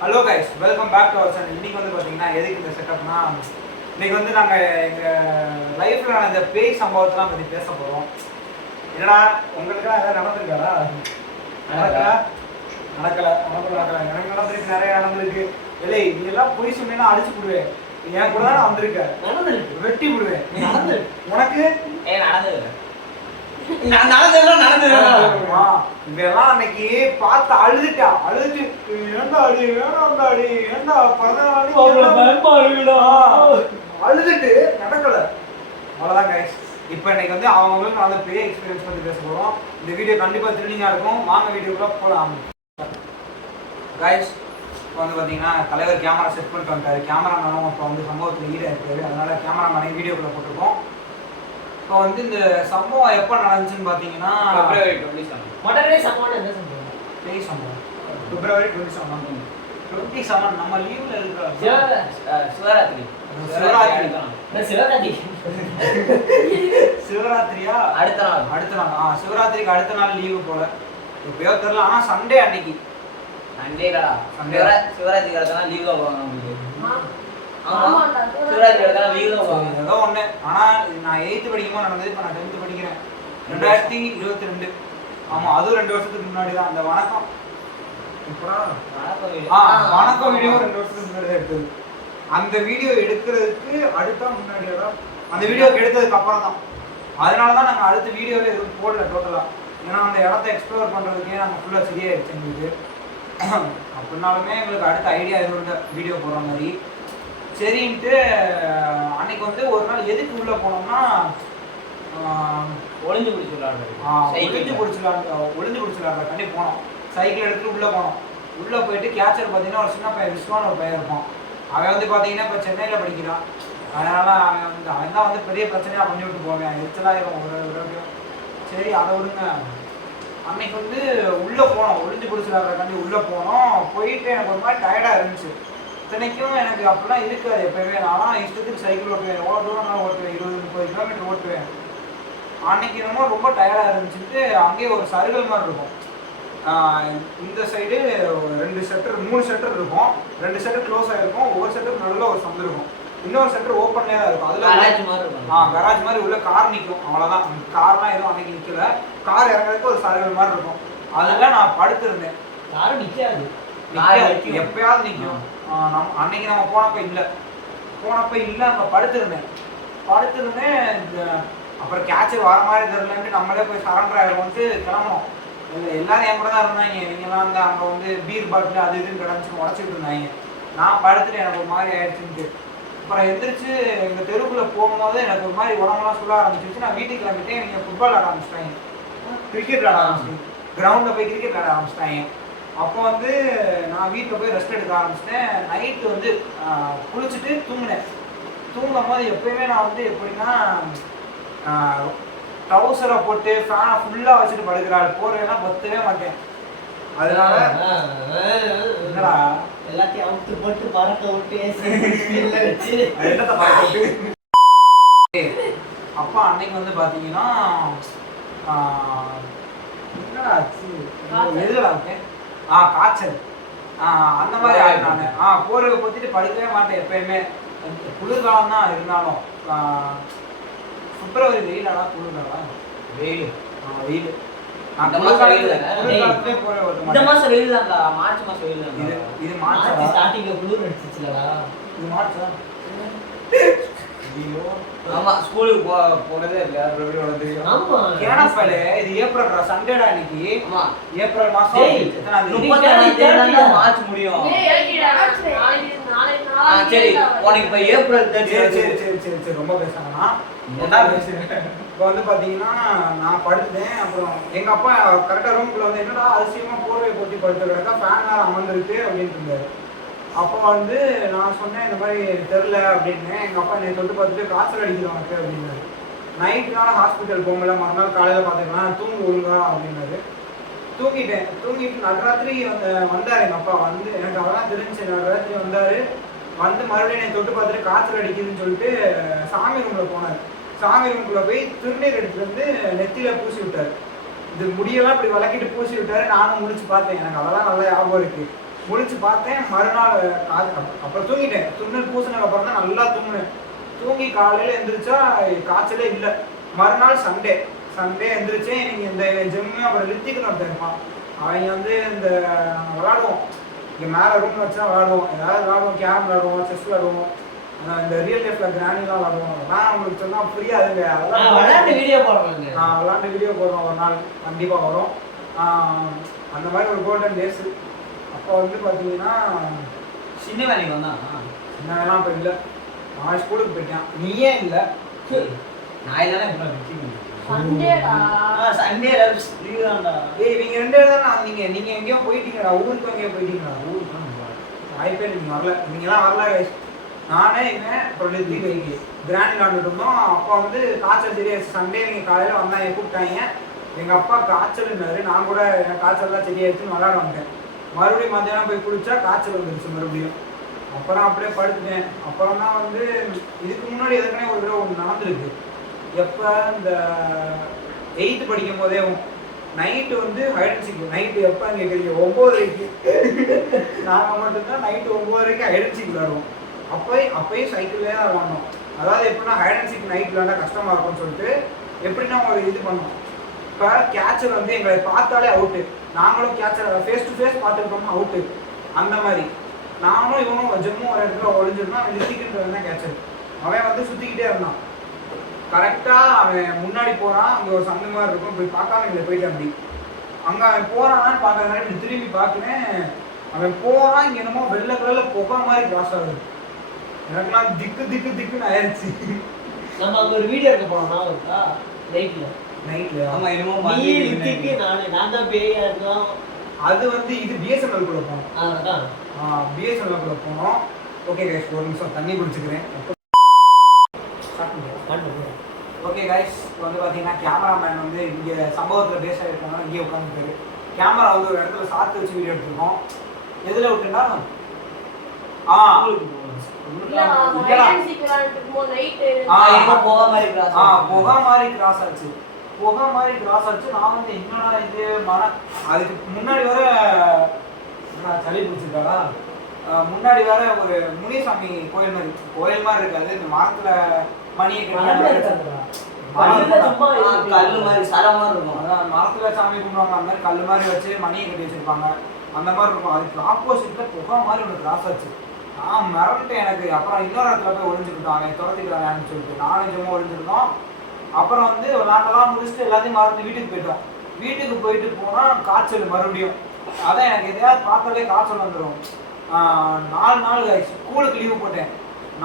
Hello guys, welcome back to our channel. இன்றைக்கி வந்து பார்த்தீங்கன்னா எதுக்கு இந்த செட்டப்னா, இன்றைக்கி வந்து நாங்கள் எங்கள் லைஃப்பில் நடந்த பேய் சம்பவத்தெல்லாம் பற்றி பேச போகிறோம். என்னடா உங்களுக்குலாம் எதாவது நடந்திருக்காரா? நடக்கலை. எனக்கு நடந்திருக்கு, நிறைய நடந்திருக்கு. இல்லை நீ எல்லாம் பொய் சொன்னீங்கன்னா அடிச்சு விடுவேன். என் கூட தான் நான் வந்திருக்கேன், வெட்டி விடுவேன். உனக்கு இதெல்லாம் அன்னைக்கு பார்த்து அழுதுட்டு ஏண்டா அடி ஏண்டா அழுதுட்டு நடக்கல. அவ்வளவுதான் கைஸ். இப்போ இன்னைக்கு வந்து அவங்களுக்கு நல்ல பெரிய எக்ஸ்பீரியன்ஸ் பத்தி பேச போறோம். இந்த வீடியோ கண்டிப்பா த்ரில்லிங்கா இருக்கும். வாங்க வீடியோக்குள்ள போலாம் கைஸ். இப்போ வந்து பார்த்தீங்கன்னா தலைவர் கேமரா செட் பண்ணிட்டு வந்துட்டாரு. கேமராமேனும் இப்போ வந்து சம்பவத்தில் ஈடாக இருக்காரு. அதனால கேமராமேனையும் வீடியோக்குள்ள போட்டிருக்கோம். இப்போ வந்து இந்த சம்பவம் எப்போ நடந்துச்சுன்னு பார்த்தீங்கன்னா பிப்ரவரி 27. பிப்ரவரி 27 நம்ம லீவ்ல இருக்கிறோம். சிவராத்திரியா அடுத்த நாள் சிவராத்திரிக்கு அடுத்த நாள் லீவு போல எப்பயோ தெரியல. ஆனா சண்டே அன்னைக்கு சிவராத்திரிக்கு அடுத்த நாள் லீவ் தான் போவாங்க. ஏதோ ஒண்ணு. ஆனா நான் 8th படிக்கும்போது நடந்தது. இப்ப நான் 10th படிக்கிறேன். 2022. ஆமா, அதுவும் 2 வருஷத்துக்கு முன்னாடி தான். அந்த வணக்கம் வீடியோ 2 வருஷத்துக்கு முன்னாடி தான் எடுத்தது. அந்த வீடியோ எடுக்கிறதுக்கு முன்னாடியா அந்த வீடியோக்கு எடுத்ததுக்கு அப்புறம் தான். அதனாலதான் நாங்க அடுத்த வீடியோவே எதுவும் போடல டோட்டலா. ஏன்னா அந்த இடத்த எக்ஸ்ப்ளோர் பண்றதுக்கே நாங்க ஃபுல்லா சரியாயிடுச்சு எங்களுக்கு. அப்படின்னாலுமே எங்களுக்கு அடுத்த ஐடியா எதுவும் வீடியோ போடுற மாதிரி சரின்ட்டு அன்னைக்கு வந்து ஒரு நாள் எதுக்கு உள்ள போனோம்னா ஒளிஞ்சு பிடிச்சி விளையாடுறதுக்காண்டி போனோம். சைக்கிள் எடுத்துட்டு உள்ள போனோம். உள்ள போயிட்டு கேச்சர் பார்த்தீங்கன்னா ஒரு சின்ன பையன், விஸ்வான்னு ஒரு பையன் இருப்பான். அவன் வந்து பார்த்தீங்கன்னா இப்போ சென்னையில் படிக்கிறான். அதனால அவன் தான் வந்து பெரிய பிரச்சனையாக பண்ணி விட்டு போவேன். எரிச்சலாயிரும் ஒரு சரி அதை விடுங்க. அன்னைக்கு வந்து உள்ளே போனோம், ஒளிஞ்சு பிடிச்சி விளையாடுறதுக்காண்டி உள்ளே போனோம். போயிட்டு எனக்கு ஒரு மாதிரி டயர்டாக இருந்துச்சு. இத்தனைக்கும் எனக்கு அப்படிலாம் இருக்காது எப்பயுமே. நானும் இஷ்டத்துக்கு சைக்கிள் ஓட்டுவேன். எவ்வளோ தூரம் நான் ஓட்டுவேன், 20-30 கிலோமீட்டர் ஓட்டுவேன். அன்னைக்கு என்னமோ ரொம்ப டயர்டாக இருந்துச்சுட்டு அங்கேயே ஒரு சருகல் மாதிரி இருக்கும். இந்த சைடு 3 ஷட்டர் இருக்கும். 2 ஷட்டர் க்ளோஸ் ஆகிருக்கும். ஒவ்வொரு ஷட்டருக்கு நடுவில் ஒரு சந்து இருக்கும். இன்னொரு ஷட்டர் ஓப்பன்லேயே தான் இருக்கும். அதில் கராஜ் மாதிரி உள்ள கார் நிற்கும். அவ்வளோதான். கார்லாம் எதுவும் அன்னைக்கு நிற்கல. கார் இறங்குறதுக்கு ஒரு சருகல் மாதிரி இருக்கும். அதில் நான் படுத்திருந்தேன். காரும் நிற்காது, எப்பயாவது நிற்கும். அன்னைக்கு நம்ம போனப்ப இல்லை அங்கே படுத்திருந்தேன். அப்புறம் கேட்சர் வர மாதிரி தெரியலன்ட்டு நம்மளே போய் சரண்டர் ஆகிடுவோம்ட்டு கிளம்பணும். எல்லாரும் என் கூட தான் இருந்தாங்க. இவங்கெல்லாம் வந்து அங்கே வந்து பீர் பாட்டில் அது இதுன்னு கிடந்துச்சு உடச்சிட்டு இருந்தாங்க. நான் படுத்துட்டு எனக்கு ஒரு மாதிரி ஆயிடுச்சுன்ட்டு அப்புறம் எந்திரிச்சு எங்கள் தெருவுக்குள்ளே போகும்போது எனக்கு ஒரு மாதிரி உடம்புலாம் சொல்ல ஆரம்பிச்சிருச்சு. நான் வீட்டுக்கு கிளம்பிட்டேன். இவங்க ஃபுட்பால் ஆட ஆரம்பிச்சிட்டாங்க, கிரிக்கெட் விளாட ஆரம்பிச்சிட்டாங்க. கிரவுண்டில் போய் கிரிக்கெட் விளாட ஆரம்பிச்சிட்டாங்க. அப்போ வந்து நான் வீட்டில் போய் ரெஸ்ட் எடுக்க ஆரம்பிச்சிட்டேன். நைட்டு வந்து குளிச்சுட்டு தூங்கினேன். தூங்கும் போது எப்பயுமே நான் வந்து எப்படின்னா ட்ரௌசரை போட்டு ஃபேனை ஃபுல்லாக வச்சுட்டு படுக்கிறாள். போர்வையெல்லாம் பொத்தவே மாட்டேன். அதனால என்னடா எல்லாத்தையும் அவுத்து போட்டு பறக்க விட்டு என்னத்தை பறக்க விட்டு அப்பா அன்னைக்கு வந்து பார்த்தீங்கன்னா என்னடா ஆச்சு, எதுல இருக்கேன் காய்ச்சல் அந்த மாதிரி ஆயிடும். நான் போர்வை பொத்திட்டு படுக்கவே மாட்டேன் எப்பயுமே. குளிர்காலம் தான் இருந்தாலும். பிப்ரவரி வெயிலாடா குளிர்காலா? வெயில். இந்த மாசம் வெயில் தான்டா. மார்ச் மாசம் வெயில் தான். இது மார்ச் ஸ்டார்டிங்ல குளிர் அடிச்சிச்சுலடா. இது மார்ச்சா? ஐயோ ஆமா, ஸ்கூலுக்கு போறதே இல்ல. பிப்ரவரி தெரியும். ஆமா கேனப்பலே. இது ஏப்ரல்டா, சண்டேடா இன்னைக்கு. ஆமா ஏப்ரல் மாசம் எத்தனை மார்ச் முடியும். சரி உனக்கு இப்ப ஏப்ரல் 30. சரி ரொம்ப பேசாங்கன்னா என்ன பேசுறேன். இப்போ வந்து பார்த்தீங்கன்னா நான் படுத்தேன். அப்புறம் எங்கள் அப்பா கரெக்டாக ரூம்குள்ளே வந்து என்னடா அதிசயமாக போர்வை போட்டி படுத்து கிடக்கா, ஃபேன் வேறு அமர்ந்துருக்கு அப்படின்ட்டு இருந்தார். அப்போ வந்து நான் சொன்னேன் இந்த மாதிரி தெரில அப்படின்னு. எங்கள் அப்பா என்னை தொட்டு பார்த்துட்டு காய்ச்சல் அடிக்கிறவங்க அப்படின்னாரு. நைட்டுனால ஹாஸ்பிட்டல் போகல, மறுநாள் காலையில் பார்த்துக்கலாம், தூங்கு ஒழுங்கா அப்படின்னாரு. தூங்கிட்டு நடுராத்திரி வந்தார் எங்கள் அப்பா. வந்து எனக்கு அவெல்லாம் தெரிஞ்சு நடுராத்திரி வந்தார். வந்து மறுபடியும் என்னை தொட்டு பார்த்துட்டு காய்ச்சல் அடிக்குதுன்னு சொல்லிட்டு சாமி ரூமில் போனார். சாமி ரூமுக்குள்ளே போய் திருநீர் எடுத்துட்டு வந்து நெத்தியில் பூசி விட்டார். இது முடியெல்லாம் இப்படி விளக்கிட்டு பூசி விட்டாரு. நானும் முடிச்சு பார்த்தேன். எனக்கு அதெல்லாம் நல்லா ஞாபகம் இருக்குது. முழிச்சு பார்த்தேன் மறுநாள் அப்புறம் தூங்கிட்டேன். துண்ணல் பூசினதுக்கு அப்புறம் தான் நல்லா தூங்கினேன். தூங்கி காலையில் எந்திரிச்சா காய்ச்சலே இல்லை. மறுநாள் சண்டே எந்திரிச்சேன். நீங்கள் இந்த ஜிம்மு அப்புறம் லித்திக்குன்னு ஒருத்தன் இருப்பான். அவங்க வந்து இந்த விளாடுவோம், இங்கே மேலே ரூம் வச்சா விளாடுவோம், ஏதாவது விளாடுவோம், கேரம் விளாடுவோம், செஸ் விளாடுவோம், இந்த ரியல் லைஃப்ல கிராண்டிலாம் விளாடுவோம். அதெல்லாம் உங்களுக்கு சொன்னால் புரியாதுங்க. அதெல்லாம் விளையாண்டு வீடியோ போடுறாங்க. விளாண்டு வீடியோ போடுறோம், ஒரு நாள் கண்டிப்பாக வரும். அந்த மாதிரி ஒரு கோல்டன் டேஸ். அப்போ வந்து பார்த்தீங்கன்னா சின்ன வேலைக்கு வந்தான். சின்ன வேலாம் இப்போ இல்லை. நான் ஸ்கூலுக்கு போயிட்டேன், நீயே இல்லை. நான் இல்லைன்னா சண்டே இவங்க 2 பேரும் தான். நீங்க எங்கேயோ போயிட்டீங்கடா, ஊருக்கு எங்கேயோ போயிட்டீங்களா? ஊருக்கு வாய்ப்பே நீங்க வரல, நீங்களாம் வரல. நானே இவன் அப்புறம் லித்திக்கு கிராண்ட் விளாண்டுட்டு இருந்தோம். அப்பா வந்து காய்ச்சல் சரியாச்சு. சண்டே நீங்கள் காலையில் வந்தாங்க, கூப்பிட்டாங்க. எங்கள் அப்பா காய்ச்சல்னாரு. நான் கூட எனக்கு காய்ச்சல்லாம் சரியாயிடுச்சுன்னு விளாட வந்தேன். மறுபடியும் மத்தியானம் போய் குளிச்சா காய்ச்சல் வந்துருச்சு மறுபடியும். அப்புறம் அப்படியே படுத்துட்டேன். அப்புறம் தான் வந்து இதுக்கு முன்னாடி எதுக்குன்னே ஒரு தடவை ஒன்று நடந்துருக்கு. எப்போ இந்த 8th படிக்கும் போதே நைட்டு வந்து ஹைட் அண்ட் சீக். நைட்டு எப்போ கேட்குறீங்க? 9:30. நாங்கள் மட்டும்தான் நைட்டு 9:30 ஹைட் அண்ட் சீக் விளாடுவோம். அப்பயும் சைக்கிள்லேயே தான் விளாண்டோம். அதாவது எப்படின்னா ஹைட் அண்ட் சீக் நைட் விளாண்டா கஷ்டமாக இருக்கும்னு சொல்லிட்டு எப்படின்னா ஒரு இது பண்ணோம். இப்போ கேட்சர் வந்து எங்களை பார்த்தாலே அவுட்டு. நாங்களும் கேட்சர் ஃபேஸ் டு ஃபேஸ் பார்த்துக்கிட்டோம்னா அவுட்டு. அந்த மாதிரி நானும் இவனும் ஜம்மும் ஒரு இடத்துல ஒழிஞ்சிருந்தோம். அவன் லித்திக்கிட்டு தான் கேட்சர். அவன் வந்து சுற்றிக்கிட்டே இருந்தான். கரெக்டாக அவன் முன்னாடி போகிறான். அங்கே ஒரு சந்து மாதிரி இருக்கும், போய் பார்க்காம எங்களை போயிட்டு அப்படி அங்கே அவன் போகிறான்னு பார்க்கறதுனால இப்படி திரும்பி பார்க்குறேன். அவன் போகிறான். இங்கே என்னமோ வெள்ளை கலரில் புகை மாதிரி கிராஸ் ஆகுது. எனக்குலாம் திக்குன்னு ஆயிடுச்சு. நம்ம அங்க ஒரு வீடியோ எடுக்க போனோம் இருக்கா நைட்ல. ஆமா என்னமோ நான் தான் பேயா இருந்தோம். அது வந்து இது பிஎஸ்என்எல் குள்ள போனோம். அதான் பிஎஸ்என்எல் குள்ள போனோம். ஓகே கைஸ், ஒரு நிமிஷம் தண்ணி குடிச்சுக்கிறேன். ஓகே கைஸ், வந்து பார்த்தீங்கன்னா கேமராமேன் வந்து இங்கே சம்பவத்தில் பேச இருக்காங்க. இங்கே உட்காந்துருக்காரு. கேமரா வந்து ஒரு இடத்துல சாத்து வச்சு வீடியோ எடுத்துருக்கோம். எதில் விட்டுண்டா புகை மாதிரி கிராஸ் ஆச்சு. நான் வந்து என்னடா இது அதுக்கு முன்னாடி வர சளி பிடிச்சிருக்காரா. முன்னாடி வர ஒரு முனிசாமி கோயில் மாதிரி இருக்காது. இந்த மரத்துல மணியை கல்லு மாதிரி சர மாதிரி இருக்கும். அதான் மரத்துல சாமி கும்பிடுவாங்க. அந்த மாதிரி கல்லு மாதிரி வச்சு மணியை கட்டி வச்சிருப்பாங்க. அந்த மாதிரி இருக்கும். அதுக்கு ஆப்போசிட்ல புகை மாதிரி ஒன்று கிராஸ் ஆச்சு. நான் மறந்துட்டேன் எனக்கு. அப்புறம் இன்னொரு இடத்துல போய் ஒழிஞ்சுக்கிட்டோம். அவன் துரத்திக்கிறான்னு சொல்லிட்டு நானும் சும்மா ஒழிஞ்சிருந்தோம். அப்புறம் வந்து நாங்கெல்லாம் முடிச்சுட்டு எல்லாத்தையும் மறந்து வீட்டுக்கு போயிட்டோம். வீட்டுக்கு போயிட்டு போனால் காய்ச்சல் மறுபடியும். அதான் எனக்கு எதையாவது பார்த்தாலே காய்ச்சல் வந்துடும். 4 நாள் ஸ்கூலுக்கு லீவு போட்டேன்.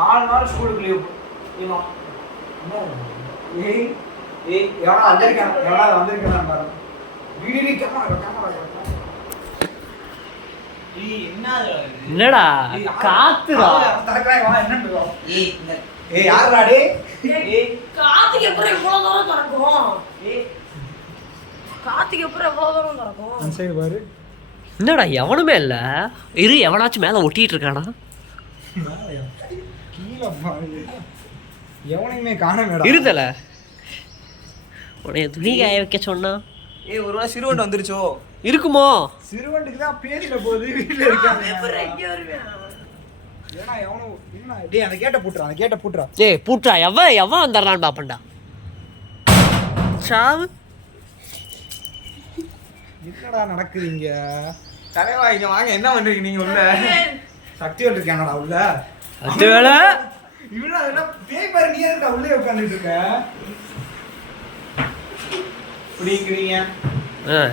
4 நாள் ஸ்கூலுக்கு லீவு. எவனா வந்திருக்கேன் பாரு. வீடு என்னடா காத்துடா. யாருடா காத்துக்கு அப்புறம் இவ்வளவு தூரம் திறக்கும். பாரு. என்னடா எவனுமே இல்ல. எவனாச்சும் மேல ஒட்டிட்டு இருக்கானா? கீழே எவனையுமே காணோம். இருதல உடைய துணி காய வைக்க சொன்னா. ஒரு வேளை சிறுவண்டு வந்துருச்சோ? இருக்குமோ? சிறுவண்டுக்கு தான் பேதியில போகுது. வீட்டுல இருக்காங்க. ஏன்னா எவனும் என்ன டேய் அந்த கேட்ட பூட்றா. ஏய் பூட்றா. எவன் வந்துறான் பாப்பண்டா. சாவு. என்னடா நடக்குதுங்க? தலைவா இங்க வாங்க, என்ன பண்றீங்க நீங்க உள்ள? சக்தி வந்துருக்கானடா உள்ள. அது வேளை இவனா என்ன பேய் பாரு. நீ எதுடா உள்ளே உட்கார்ந்துட்டு இருக்க? புடிங்கறீங்க.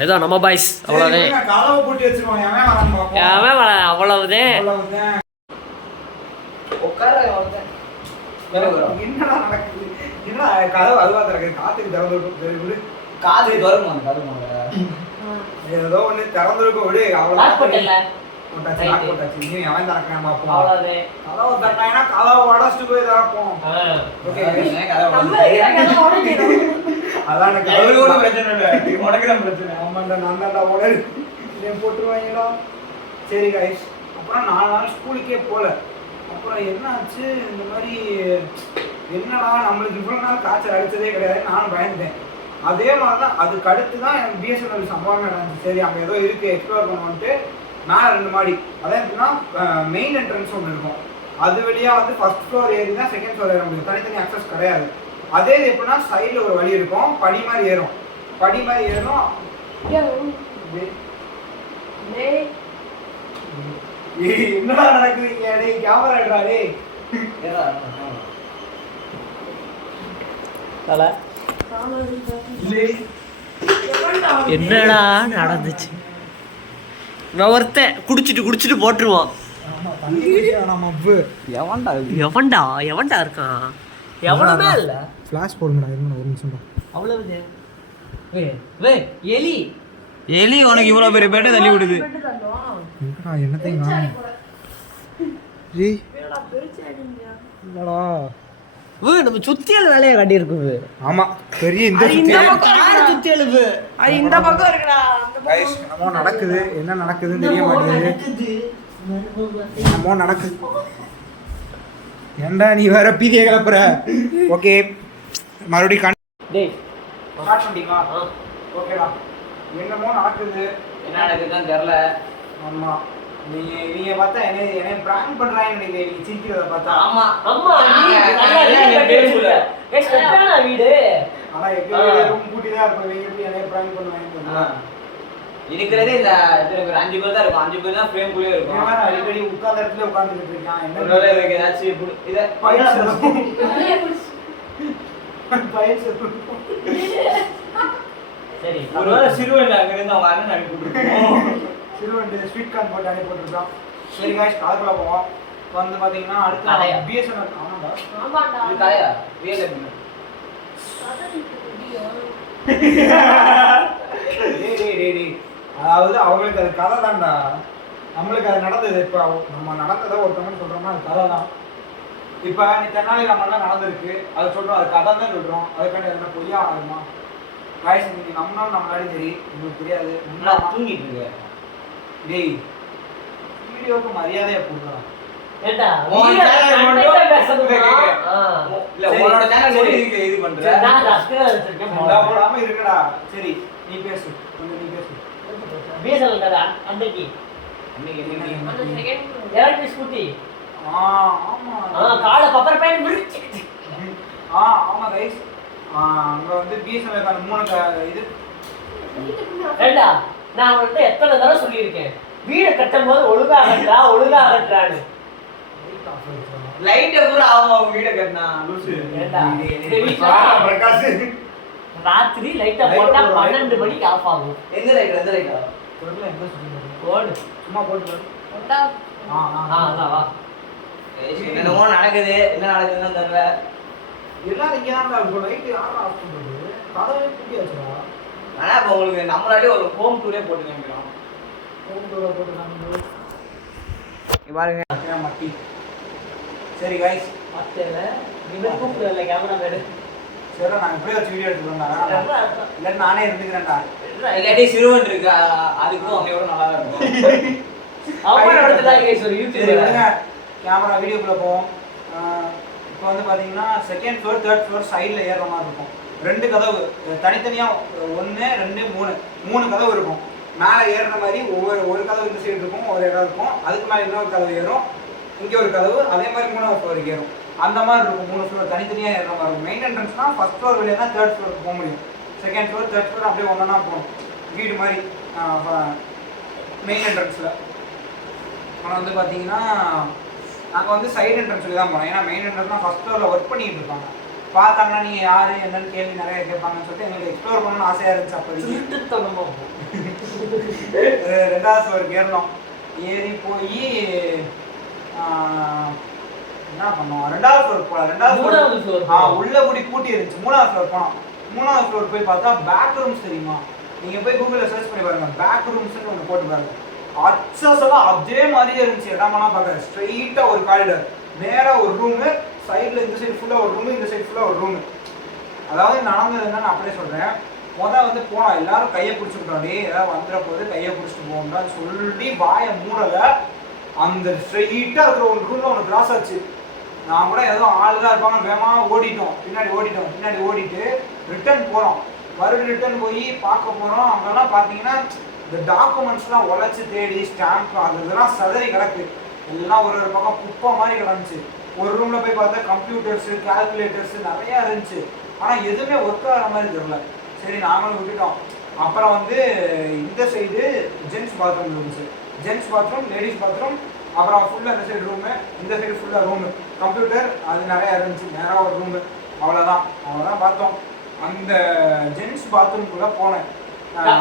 ஏதோ நம்ம பாய்ஸ் அவ்வளவுதான். காலவ போட்டு வச்சிருவாங்க. அவன் வரான் பாப்போம். அவன் அவ்வளவுதான். உட்கார என்னடா நடக்குது? என்ன கதவு அதுவா திறக்குது? காத்துக்கு திறந்துருக்கும். காது திறக்கும். ஏதோ ஒண்ணு திறந்துருக்கும். விடு. லாக் போட்டல. போட்டாச்சு. நீ அவன் திறக்கிறான் பாப்போம். அவ்வளவுதான். கதவு திறக்கானா கதவை உடைச்சிட்டு போய் திறப்போம். ஓகே. அதான் கதவு பிரச்சனை இல்லை. உனக்கு தான் பிரச்சனை. ஆமாண்டா நான் தான்டா ஓனர். இதை போட்டுருவாங்களா? சரி கைஸ், அப்புறம் 4 நாள் ஸ்கூலுக்கே போகல. அப்புறம் என்ன ஆச்சு? இந்த மாதிரி என்னடா நம்மளுக்கு இவ்வளோ நாள் காய்ச்சல் அடித்ததே கிடையாது. நானும் பயந்துட்டேன். அதே மாதிரி தான் அதுக்கு அடுத்து தான் எனக்கு பிஎஸ்என்எல் சம்பவம் நடந்துச்சு. சரி அங்கே ஏதோ இருக்குது எக்ஸ்ப்ளோர் பண்ணுவோன்ட்டு மேலே 2 மாடி. அதான் எப்படின்னா மெயின் என்ட்ரன்ஸ் ஒன்று இருக்கும். அது வழியாக வந்து ஃபர்ஸ்ட் ஃப்ளோர் ஏறி தான் செகண்ட் ஃப்ளோர் ஏற முடியும். தனித்தனி அக்சஸ் கிடையாது. அதே இது எப்படின்னா சைடில் ஒரு வழி இருக்கும், படி மாதிரி ஏறும். படி மாதிரி ஏறும். என்னடா நடக்குதுங்க? டேய் கேமரா எடுறா டேய். என்னடா நடந்துச்சு? ஒருத்தன் குடிச்சிட்டு போட்டுருவான். எவன்டா இருக்கான்? எவனுமே இல்ல. ஃபிளாஷ் போடுங்கடா, இருங்க ஒரு நிமிஷம். அவ்வளவு எலி எலி உனக்கு இவ்வளவு பெரிய பேட்டை தள்ளி விடுது. எங்கடா என்னத்தையும் காணோம். ஜி என்னடா நம்ம சுத்தியல் வேலையை காட்டி இருக்குது. ஆமா பெரிய இந்த சுத்தியல் இந்த பக்கம் இருக்குடா. गाइस என்னமோ நடக்குது. என்ன நடக்குதுன்னு தெரிய மாட்டேங்குது. என்னமோ நடக்குது. ஏன்டா நீ வேற பீதியை கிளப்புற? ஓகே மறுபடியும் டேய் ஸ்டார்ட் பண்ணிட்டீங்களா? ஓகேடா. என்னமோ நடக்குது. என்ன நடக்குதுன்னு தெரியல. ஆமா நீங்க பார்த்தா என்ன பிராங்க் பண்றாங்கன்னு நினைக்கிறேன். நீ சிரிக்கிறத பார்த்தா. ஆமா நீ நல்லா பேசுற. கரெக்டான வீடு. ஆனா எங்க ரூம் பூட்டி தான் இருப்பேன். நீங்க எப்படி என்ன பிராங்க் பண்ணுவாங்க? இருக்கிறதே இந்த இதுக்கு 5 பேர் தான் இருக்கும். 5 பேர் தான் ஃப்ரேம் குள்ளே இருக்கும். இவன் அடிக்கடி உட்கார்ந்த இடத்துல உட்கார்ந்துட்டு இருக்கான். என்ன ஒருவேளை இதுக்கு ஏதாச்சும் இத சரி ஒருவேளை சிறுவன் அங்க இருந்து அவங்க அண்ணன் அனுப்பி விட்டுருக்கோம். சிறுவண்டு ஸ்வீட் கார்ன் போட்டு அனுப்பி போட்டுருக்கான். சரி காய்ஸ் காதுக்குள்ள போவோம். வந்து பாத்தீங்கன்னா அடுத்த பிஎஸ்என்எல். ஆமாடா இது கதையா? ரியல் லைஃப் டேய் அதாவது அவங்களுக்கு அது கதை தான்டா. நம்மளுக்கு அது நடந்தது. இப்போ நம்ம நடந்ததை ஒருத்தவங்க சொல்றோம்னா அது கதை தான். இப்போ நீ தென்னாலி நம்மளாம் நடந்திருக்கு அதை சொல்றோம். அது கதை தான் சொல்றோம். அதுக்காண்டி எதுனா பொய்யா ஆகுமா? காய்ஸ் நீங்க நம்மளாலும் நம்மளாலும் சரி உங்களுக்கு தெரியாது. நான் தூங்கிட்டு இருக்கேன். டேய் வீடியோக்கு மரியாதையை கொடுக்கலாம். ஏண்டா உன் சேனல் மட்டும் பேசுறதுக்கு இல்ல உன்னோட சேனல் மட்டும் இதுக்கு இது பண்ற. நான் சப்ஸ்கிரைபர் வச்சிருக்கேன். போடாம இருக்குடா. சரி நீ பேசு. கொஞ்சம் நீ பேசு. பிஎஸ்என்எல் கடை அன்னைக்கு எலக்ட்ரிக் ஸ்கூட்டி. ஆமா காலை பப்பர் பேன் விரிச்சு. ஆமா கைஸ் அங்க வந்து பிஎஸ்என்எல் 3 இது. ஏண்டா நான் அவன்கிட்ட எத்தனை தடவை சொல்லியிருக்கேன் வீடை கட்டும் போது ஒழுங்காகட்டான்னு. லைட் பூரா அவங்க வீட கட்டினா லூசு. ஏண்டா பிரகாஷ் ராத்திரி லைட்டை போட்டா 12 மணிக்கு ஆஃப் ஆகும். எந்த லைட் எந்த லைட்டா? சொல்லுங்க எங்க சொல்லுங்க. போடு சும்மா போட்டு அதான் வா. என்னமோ நடக்குது. என்ன நடக்குதுன்னு தெரியல. எல்லாரும் இங்கே தான் இருக்கும். லைட் யாரும் ஆஃப் பண்ணுறது? கதவே பூட்டியாச்சுடா. ஆனா இப்போ உங்களுக்கு நம்மளாலே ஒரு ஹோம் டூரே போட்டு நினைக்கிறோம். ஹோம் டூரை போட்டு பாருங்க மட்டி. சரி கைஸ் மத்தேல இவன் கூப்பிடல கேமரா மேடு. சரி நான் இப்படியே வச்சு வீடியோ எடுத்துக்கிறேன்டா. இல்லை நானே இருந்துக்கிறேன்டா. இல்லாட்டி சிறுவன் இருக்கு அதுக்கும் அவங்க எவ்வளோ நல்லா இருக்கும். அவன் எடுத்துட்டாங்க கைஸ் ஒரு யூடியூப்ல. கேமரா வீடியோக்குள்ள போவோம். இப்போ வந்து பார்த்தீங்கன்னா செகண்ட் ஃப்ளோர் தேர்ட் ஃப்ளோர் சைடில் ஏறுற மாதிரி இருக்கும். 2 கதவு தனித்தனியாக 1 2 3 கதவு இருக்கும். மேலே ஏறுற மாதிரி ஒரு கதவு இந்த சைடு இருக்கும், ஒரு இடம் இருக்கும். அதுக்கு மேலே இன்னொரு கதவு ஏறும், இங்கே ஒரு கதவு, அதே மாதிரி 3வது ஃப்ளோருக்கு ஏறும். அந்த மாதிரி இருக்கும். 3 ஃப்ளோர் தனித்தனியாக ஏறுற மாதிரி இருக்கும். மெயின் என்ட்ரன்ஸ்னால் ஃபர்ஸ்ட் ஃப்ளோர் வழியாக தான் தேர்ட் ஃப்ளோருக்கு போக முடியும். செகண்ட் ஃப்ளோர் தேர்ட் ஃப்ளோர் அப்படியே ஒன்றா போகணும். வீடு மாதிரி மெயின் என்ட்ரன்ஸில். ஆனால் வந்து பார்த்தீங்கன்னா நாங்கள் வந்து சைடு என்ட்ரன்ஸ் சொல்லி தான் போனோம். ஏன்னா மெயின் என்ட்ரன்ஸ்னால் ஃபர்ஸ்ட் ஃப்ளோரில் ஒர்க் பண்ணிட்டு இருப்பாங்க. பார்த்தாங்கன்னா நீங்கள் யார் என்னன்னு கேள்வி நிறைய கேட்பாங்கன்னு சொல்லிட்டு எங்களுக்கு எக்ஸ்ப்ளோர் பண்ணணும்னு ஆசையாக இருந்துச்சு. அப்போ 2வது ஃப்ளோருக்கு ஏறணும். ஏறி போய் என்ன பண்ணோம்? 2வது ஃப்ளோருக்கு போகலாம். 2வது ஃப்ளோர் உள்ள கூடி பூட்டி இருந்துச்சு. 3வது ஃப்ளோர் போனோம். 3வது ஃப்ளோர் போய் பார்த்தா பேக் ரூம்ஸ் தெரியுமா? நீங்கள் போய் கூகுளில் சர்ச் பண்ணி பாருங்க. பேக் ரூம்ஸ்ன்னு ஒன்று போட்டு பாருங்க. அக்சஸ் எல்லாம் அதே மாதிரியே இருந்துச்சு. இடமெல்லாம் பார்க்குறேன். ஸ்ட்ரெயிட்டாக ஒரு காரிடர், நேராக ஒரு ரூமு, சைடில் இந்த சைடு ஃபுல்லாக ஒரு ரூமு, இந்த சைடு ஃபுல்லாக ஒரு ரூமு. அதாவது நடந்தது என்னன்னு நான் அப்படியே சொல்கிறேன். வந்து போனோம். எல்லாரும் கையை பிடிச்சிக்கிட்டோம். ஏதாவது வந்துட போது கையை பிடிச்சிட்டு போகணும்னு சொல்லி வாயை மூடலை. அந்த ஸ்ட்ரெயிட்டாக இருக்கிற ஒரு ரூமில் ஒன்று கிராஸ் ஆச்சு. நான் கூட ஏதோ ஆள் தான் இருப்பாங்க வேகமாக ஓடிட்டோம். பின்னாடி ஓடிட்டு ரிட்டர்ன் போகிறோம். மறுபடியும் ரிட்டர்ன் போய் பார்க்க போகிறோம். அங்கெல்லாம் பார்த்தீங்கன்னா இந்த டாக்குமெண்ட்ஸ்லாம் உழைச்சி தேடி ஸ்டாம்ப் அது இதெல்லாம் சதறி கிடக்கு. எல்லாம் ஒரு ஒரு பக்கம் குப்பை மாதிரி கிடந்துச்சு. ஒரு ரூமில் போய் பார்த்தா கம்ப்யூட்டர்ஸு கால்குலேட்டர்ஸு நிறையா இருந்துச்சு. ஆனால் எதுவுமே ஒர்க் ஆகிற மாதிரி தெரியல. சரி நாங்களும் விட்டுட்டோம். அப்புறம் வந்து இந்த சைடு ஜென்ஸ் பாத்ரூம் இருந்துச்சு. ஜென்ஸ் பாத்ரூம், லேடிஸ் பாத்ரூம், அப்புறம் ஃபுல்லாக இந்த சைடு ரூமு, இந்த சைடு ஃபுல்லாக ரூமு, கம்ப்யூட்டர் அது நிறையா இருந்துச்சு. நேராக ஒரு ரூமு, அவ்வளோதான் பார்த்தோம். அந்த ஜென்ஸ் பாத்ரூம்குள்ளே போனேன்.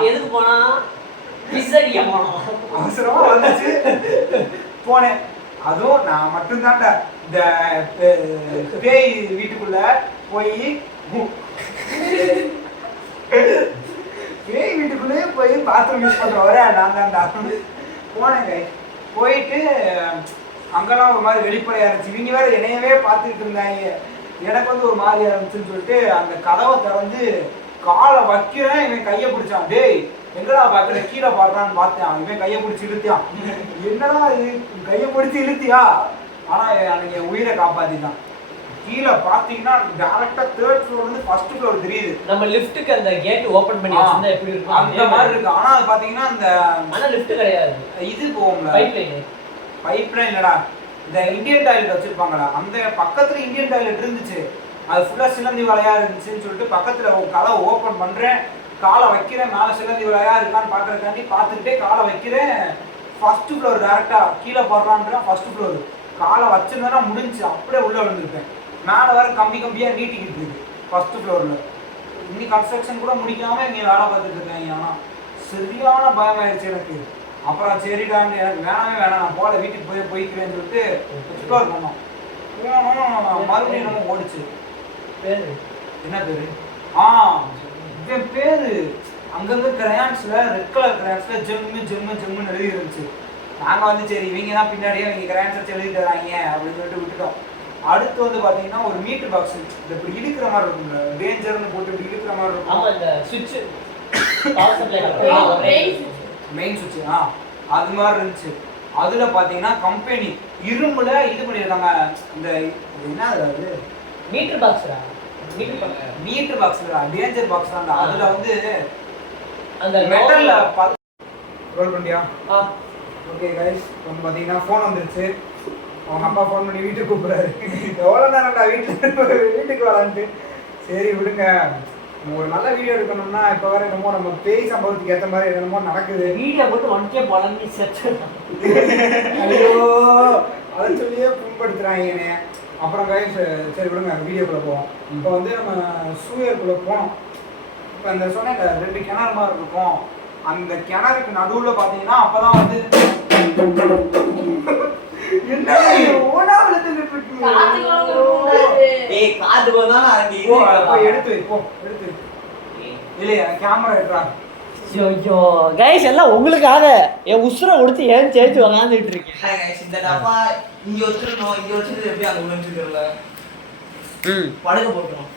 எதுக்கு போனா பிஸடிக்க போனோம். அவசரமா வந்துச்சு போனேன். அதுவும் நான் மட்டும்தான்டா இந்த பேய் வீட்டுக்குள்ள போய் பேய் வீட்டுக்குள்ளேயே போய் பாத்ரூம் யூஸ் பண்ற வர நான் தான்டா போனேங்க. போயிட்டு அங்கெல்லாம் ஒரு மாதிரி வெளிப்படையா இருந்துச்சு. இவங்க வேற என்னையவே பார்த்துக்கிட்டு இருந்தாங்க. எனக்கு வந்து ஒரு மாதிரி இருந்துச்சுன்னு சொல்லிட்டு அந்த கதவை திறந்து காலை வைக்கிறேன். இவன் கையை பிடிச்சான். டேய் எங்கடா பாக்குற, கீழே பாக்குறான்னு பார்த்தேன். இவன் கையை பிடிச்சி இழுத்தியான். என்னடா இது கையை பிடிச்சி இழுத்தியா? ஆனா அன்னைக்கு உயிரை காப்பாத்திட்டான். கீழே பாத்தீங்கன்னா டைரக்டா 3rd ஃப்ளோர்ல இருந்து 1st ஃப்ளோர் தெரியுது. நம்ம லிஃப்ட்டுக்கு அந்த கேட் ஓபன் பண்ணி வச்சிருந்தா எப்படி இருக்கும் அந்த மாதிரி இருக்கு. ஆனா அது பாத்தீங்கன்னா அந்த ஆனா லிஃப்ட் கிடையாது, இது போகும்ல பைப் லைன் இல்லடா, இந்த இந்தியன் டாய்லெட் வச்சிருப்பாங்கடா, அந்த பக்கத்துல இந்தியன் டாய்லெட் இருந்துச்சு. அது ஃபுல்லா சிலந்தி வலையா இருந்துச்சுன்னு சொல்லிட்டு பக்கத்துல கதவை ஓபன் பண்றேன். காலை வைக்கிறேன். மேலே சிலந்தி வலையா இருக்கான்னு பாக்குறதுக்காண்டி பார்த்துக்கிட்டே காலை வைக்கிறேன். 1st ஃப்ளோர் டைரக்டா கீழே போடுறான்ற 1st ஃப்ளோர். காலை வச்சிருந்தேன்னா முடிஞ்சு அப்படியே உள்ள விழுந்துருப்பேன். மேலே வர கம்பியா நீட்டிக்கிட்டு இருக்கு 1st ஃப்ளோர்ல. இன்னி கன்ஸ்ட்ரக்ஷன் கூட முடிக்காம இங்க வேலை பார்த்துட்டு இருக்காங்க. ஆனா சரியான பயமாயிருச்சு எனக்கு. அப்புறம் சரிடான்னு எனக்கு வேணாம் நான் போல வீட்டுக்கு போய்க்கிறேன்னு சொல்லிட்டு எக்ஸ்ப்ளோர் பண்ணோம். மறுபடியும் நம்ம ஓடிச்சு. பேரு என்ன பேரு? இவன் பேரு அங்கங்க கிரையான்ஸ்ல ரெட் கலர் கிரையான்ஸ்ல ஜெம்முன்னு எழுதி இருந்துச்சு. நாங்க வந்து சரி இவங்க தான் பின்னாடியே இவங்க கிரையான்ஸ் வச்சு எழுதிட்டு வராங்க அப்படின்னு சொல்லிட்டு விட்டுட்டோம். அடுத்து வந்து பாத்தீங்கன்னா ஒரு மீட்டர் பாக்ஸ் இப்படி இழுக்கிற மாதிரி இருக்கும்ல, டேஞ்சர்னு போட்டு இப்படி இழுக்கிற மாதிரி இருக்கும். ஆமா இந்த சுவிட்ச் பவர் சப்ளை மெயின் சுவிட்ச் அது மாதிரி இருந்துச்சு. அதுல பாத்தீங்கன்னா கம்பெனி இரும்புல இது பண்ணிருக்காங்க. இந்த என்ன அது மீட்டர் பாக்ஸ்ரா, மீட்டர் பாக்ஸ்ல டேஞ்சர் பாக்ஸ் தான். அதுல வந்து அந்த மெட்டல்ல ரோல் பண்ணியா? ஓகே गाइस, வந்து பாத்தீங்கன்னா ஃபோன் வந்துருச்சு. அவங்க அப்பா ஃபோன் பண்ணி வீட்டுக்கு கூப்பிடுறாரு. எவ்வளவு நேரம்டா வீட்டுக்கு வரான்ட்டு. சரி விடுங்க, ஒரு நல்ல வீடியோ எடுக்கணும்னா இப்போ வேற என்னமோ நம்ம பேய் சம்பவத்துக்கு ஏற்ற மாதிரி என்னமோ நடக்குது. வீடியோ போட்டு ஒன்கே பலன்னு செத்து. ஐயோ அதை சொல்லியே புண்படுத்துறாங்க. அப்புறம் கைஸ் சரி விடுங்க வீடியோக்குள்ளே போவோம். இப்போ வந்து நம்ம சூயருக்குள்ளே போனோம். இப்போ அந்த சொன்ன 2 கிணறு மாதிரி இருக்கும். அந்த கிணறுக்கு நடுவில் பார்த்தீங்கன்னா அப்போதான் வந்து எல்லாம் உங்களுக்காக என் உசுரை கொடுத்து ஏன் சேர்த்து விளாண்டுட்டு இருக்கேன். இந்த டப்பா இங்க வச்சிருக்கணும், இங்க வச்சிருக்கிறது எப்படி அங்க விழுந்துருக்குல்ல, படுக்க போட்டுரும்.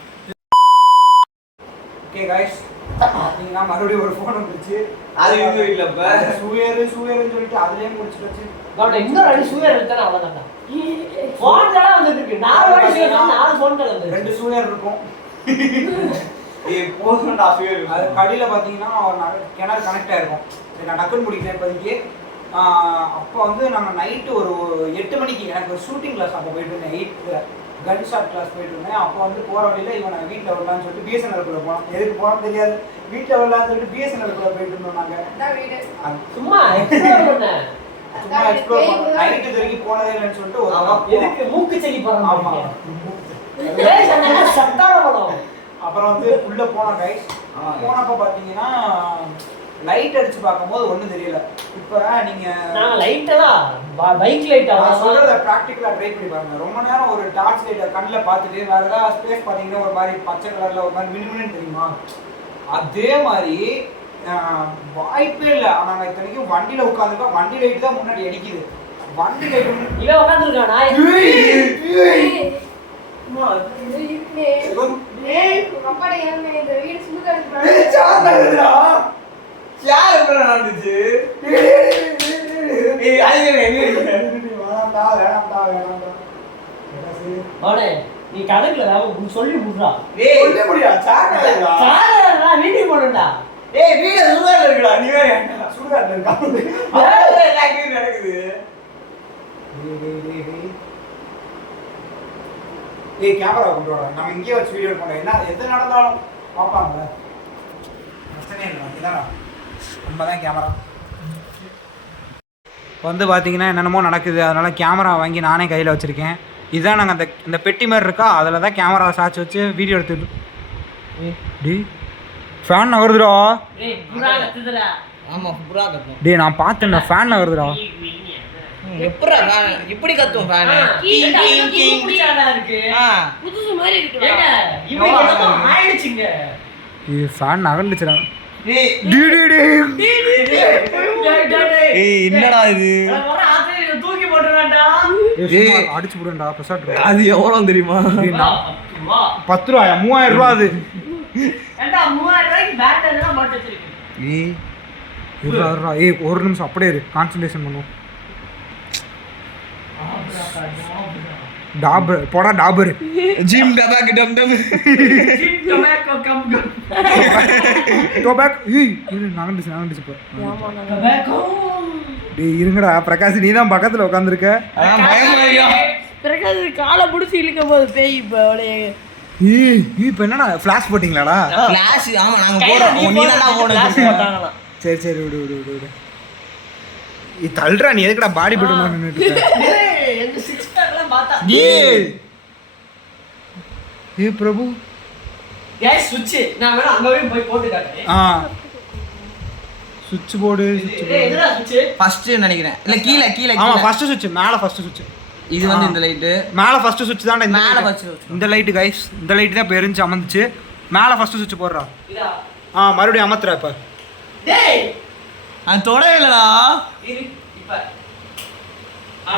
ஓகே गाइस, பாத்தீங்கன்னா மறுபடியும் ஒரு ஃபோன் வந்துச்சு. அது எங்க வீட்ல இப்ப சூயர்னு சொல்லிட்டு அதுலயே முடிச்சு வச்சு இன்னொரு அடி சூயர் எடுத்தானே அவ்வளவுதான். ஃபோன் தான் வந்துட்டு இருக்கு. 4 வாட்டி சூயர் 4 ஃபோன்கள் வந்து 2 சூயர் இருக்கும். போதும்டா சூயர். அது கடியில பாத்தீங்கன்னா கிணறு கனெக்ட் ஆயிருக்கும். சரி நான் டக்குன்னு முடிக்கிறேன் இப்போதைக்கு. அப்போ வந்து நாங்கள் நைட்டு ஒரு 8 மணிக்கு எனக்கு ஒரு ஷூட்டிங் கிளாஸ் அப்போ போயிட்டு இருந்தேன். 8th கன் ஷாட் கிளாஸ் போயிட்டு இருந்தேன். அப்போ வந்து போகிற வழியில் இவன் வீட்டில் வரலான்னு சொல்லிட்டு பிஎஸ்என்எல்குள்ளே போனோம். எதுக்கு போனோம் தெரியாது, வீட்டில் வரலான்னு சொல்லிட்டு பிஎஸ்என்எல்குள்ளே போயிட்டு இருந்தோம். நாங்கள் சும்மா எக்ஸ்ப்ளோர் பண்ணேன். சும்மா எக்ஸ்ப்ளோர் பண்ணோம். நைட்டு வரைக்கும் போனதே இல்லைன்னு சொல்லிட்டு ஒரு எதுக்கு மூக்கு செடி போகிறோம். ஆமாம் சத்தான படம். அப்புறம் வந்து உள்ள போனோம் கைஸ். போனப்போ பார்த்தீங்கன்னா லைட் அடிச்சு பார்க்கும்போது ஒன்றும் தெரியல. இப்போ நீங்கள் லைட்டெல்லாம் பைக் லைட் சொல்கிறத ப்ராக்டிக்கலாக ட்ரை பண்ணி பாருங்க. ரொம்ப நேரம் ஒரு டார்ச் லைட்டை கண்ணில் பார்த்துட்டு வேறு ஏதாவது ஸ்பேஸ் பார்த்தீங்கன்னா ஒரு மாதிரி பச்சை கலரில் ஒரு மாதிரி மினிமினு தெரியுமா, அதே மாதிரி வாய்ப்பே இல்லை. நாங்கள் இத்தனைக்கும் வண்டியில் உட்காந்துருக்கோம். வண்டி லைட் தான் முன்னாடி அடிக்குது. வண்டி லைட் இவன் உட்காந்துருக்கானா நடந்துச்சு. நீ கணக்குல சொல்லி முடியா வீட்டுக்கு போனா. வீடு சுடுகாடுல இருக்குடா. நீ வேற சுடுகாட்டுல இருக்கான். எல்லா கேம் நடக்குது. ஏய் கேமரா கொண்டு வாடா. நம்ம இங்கே வச்சு வீடியோ எடுப்போம். என்ன எது நடந்தாலும் பார்ப்பாங்க. பிரச்சனை இல்லை. இதானா நம்ம தான் கேமரா. வந்து பார்த்தீங்கன்னா என்னென்னமோ நடக்குது. அதனால் கேமரா வாங்கி நானே கையில் வச்சுருக்கேன். இதுதான் நாங்கள் இந்த பெட்டி மாதிரி இருக்கா, அதில் தான் கேமரா சாட்சி வச்சு வீடியோ எடுத்துட்டு. டி ஃபேன் நகருதுடா. ஆமா புறா கத்தும். டே நான் பார்த்தேன் ஃபேன் நகருதுடா. எப்படா ஃபேன் இப்படி கத்தும் ஃபேன்? கிங் கிங் கிங் இருக்கு. புதுசு மாதிரி இருக்கு. ஏங்க இவங்க என்னமோ ஆயிடுச்சுங்க. ஏய் ஃபேன் நகர்ந்துச்சுடா. டேய் டி டி டி. ஏய் என்னடா இது? தூக்கி போட்டுறான்டா. ஏய் அடிச்சு போடுடா பிரசாட். அது எவ்வளவு தெரியுமா? 10 ரூபாயா? 3000 ரூபா அது. ஏண்டா 3000 ரூபாய்க்கு பேட் எல்லாம் போட்டு வச்சிருக்கீங்க. ஏய் இருடா. ஏய் ஒரு நிமிஷம் அப்படியே இரு. கான்சன்ட்ரேஷன் பண்ணுவோம். டாபர் போடா டாபர். ஜிம் டபாக் டம் டம். டொபாக்கோ கம் கம். டொபாக். ஏய் இது நகந்துச்சு போ. டொபாக்கோ. டேய் இருங்கடா பிரகாஷ், நீ தான் பக்கத்துல உட்கார்ந்திருக்க. அதான் பயமாயியா? பிறகு காலை பிடிச்சி இழுக்கும் போது பேய் இப்போ அவளையே. ஏய் இப்போ என்னடா ஃபிளாஷ் போட்டிங்களாடா? ஃபிளாஷ் ஆமா நாங்க போறோம். நீ என்னடா ஃபிளாஷ் போடுற? போட்டாங்களாம். சரி சரி விடு விடு விடு விடு. நீ தள்ளுறா, நீ எதுக்குடா பாடி பில்டர் மாதிரி நின்னுட்டு இருக்க? ஏய் எங்க 6 பேக்லாம் பார்த்தா. ஏய் ஏய் பிரபு. ஏய் சுவிட்ச் நான் வேணா அங்க போய் போட்டு காட்டுறேன். ஆ சுவிட்ச் போர்டு ஏய் எதுடா சுவிட்ச்? ஃபர்ஸ்ட் நினைக்கிறேன். இல்ல கீழ கீழ ஆமா கீழ. ஃபர்ஸ்ட் சுவிட்ச் மேல. ஃபர்ஸ்ட் சுவிட்ச் இது வந்து இந்த லைட். மேல ஃபர்ஸ்ட் சுவிட்ச் தான்டா. இந்த மேல light. first switch. இந்த லைட் கைஸ், இந்த லைட் தான் இப்ப எரிஞ்சு அமந்துச்சு. மேல ஃபர்ஸ்ட் சுவிட்ச் போடுறா. இதா. மறுபடியும் அமத்துறா இப்ப. டேய் அது தொடவே இல்லடா. இரு இப்ப ஆ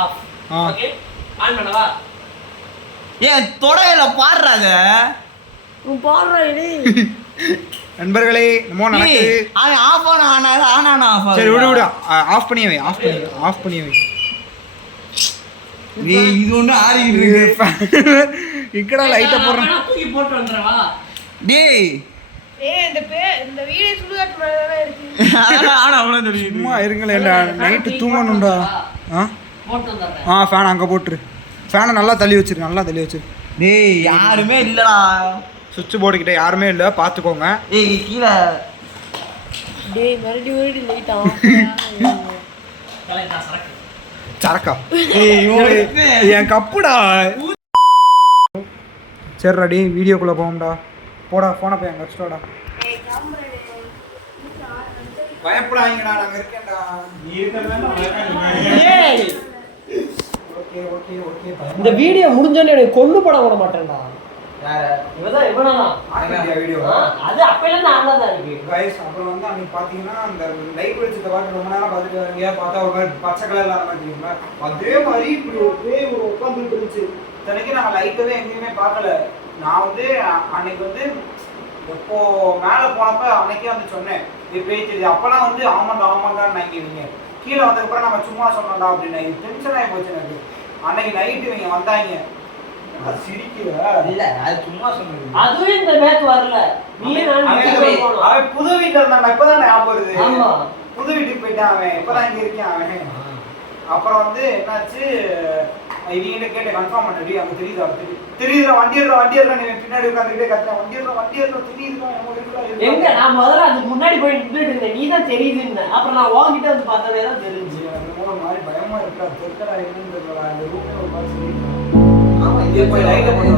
ஆஃப். ஆ. ஓகே ஆன் பண்ணவா? ஏன் தொடவே இல்ல பாடுறாங்க. உன் பாடுறா இடி. நண்பர்களே என்னமோ நடக்குது. அவன் ஆஃப் ஆனா ஆஃப். சரி விடு விடு. ஆஃப் பண்ணி வை. ஆஃப் பண்ணி வை. ஏய் இது ஒண்ணு ஆறிட்டு இருக்கு. இக்கடா லைட்ட போடுறேன். நான் தூக்கி போட்டு வந்துறவா? டேய் ஏய் இந்த வீடியோ சுடுகாட்டு மேல தானே இருக்கு. அதான் ஆனா அவ்வளவு தெரியுது. சும்மா இருங்களேன்டா, நைட்டு தூங்கணும்டா. ஆ போட்டு வந்துறேன். ஃபேன் அங்கே போட்டுரு. ஃபேனை நல்லா தள்ளி வச்சிரு, நல்லா தள்ளி வச்சிரு. டேய் யாருமே இல்லடா. சுவிட்ச் போர்டு கிட்ட யாருமே இல்லை, பார்த்துக்கோங்க. ஏய் கீழ டேய் மறுபடியும் லைட் ஆஃப். கலைடா சரக்கு. சரக்கா ஏய் இவன் என் கப்புடா. சரிடா டி வீடியோக்குள்ளே போவோம்டா. போடா ஃபோனை போய் அங்கே வச்சுட்டோடா. ஏய் காம்பரே. பயப்படாதீங்கடா, நாங்கள் இருக்கேன்டா. நீ ஏய் ஓகே ஓகே ஓகே. இந்த வீடியோ முடிஞ்சோனே எனக்கு கொண்டு போட விட மாட்டேன்டா. யார இவதான் இவனாதான். வீடியோ அது அப்பையில இருந்து ஆன்ல தான் இருக்கு. கைஸ் அப்புறம் வந்து அன்னைக்கு பார்த்தீங்கன்னா அந்த லைட் வெளிச்சத்தை பார்த்து ரொம்ப நேரம் பார்த்துட்டு வரீங்க. பார்த்தா ஒரு மாதிரி பச்சை கலர்ல அந்த மாதிரி தெரியுமா? அதே மாதிரி இப்படி ஒரு பேய் ஒரு உட்காந்துட்டு இருந்துச்சு. இத்தனைக்கு நாங்கள் லைட்டவே எங்கேயுமே பார்க்கல. நான் வந்து அன்னைக்கு வந்து எப்போ மேலே போனப்ப அன்னைக்கே வந்து சொன்னேன் இது பேய் தெரியுது. அப்பெல்லாம் வந்து ஆமாண்டான்னு நினைக்கிறீங்க. கீழே வந்ததுக்கப்புறம் நம்ம சும்மா சொன்னோம்டா அப்படின்னு டென்ஷன் ஆகி போச்சு எனக்கு. அன்னைக்கு நைட்டு இவங்க வந்தாங்க. சிரிக்கிற இல்ல அது சும்மா சொன்னது. அதுவே இந்த பேக் வரல. நீ அவன் புது வீட்டுல இருந்தான். இப்பதான் ஞாபகம் வருது. ஆமா புது வீட்டுக்கு போயிட்டான் அவன். இப்பதான் இங்க இருக்கான் அவன். அப்புறம் வந்து என்னாச்சு, இவங்கிட்ட கேட்டு கன்ஃபார்ம் பண்ணடி. அங்க தெரியுதா வண்டியர்ல நீ பின்னாடி உட்காந்துக்கிட்டே கத்துறேன். வண்டியர்ல தெரியுதுடா. எங்க நான் முதல்ல அதுக்கு முன்னாடி போய் நின்றுட்டு இருந்தேன். நீ தான் தெரியுதுன்னு. அப்புறம் நான் உன்கிட்ட வந்து பார்த்தவே தான் தெரிஞ்சு. ஒரு மாதிரி பயமா இருக்கா. தெற்கடா என்னன்னு தெரியல. அந்த ரூட்ல ஒரு மாதிரி ஆமா இங்கே போய் லைட்டை போட்டு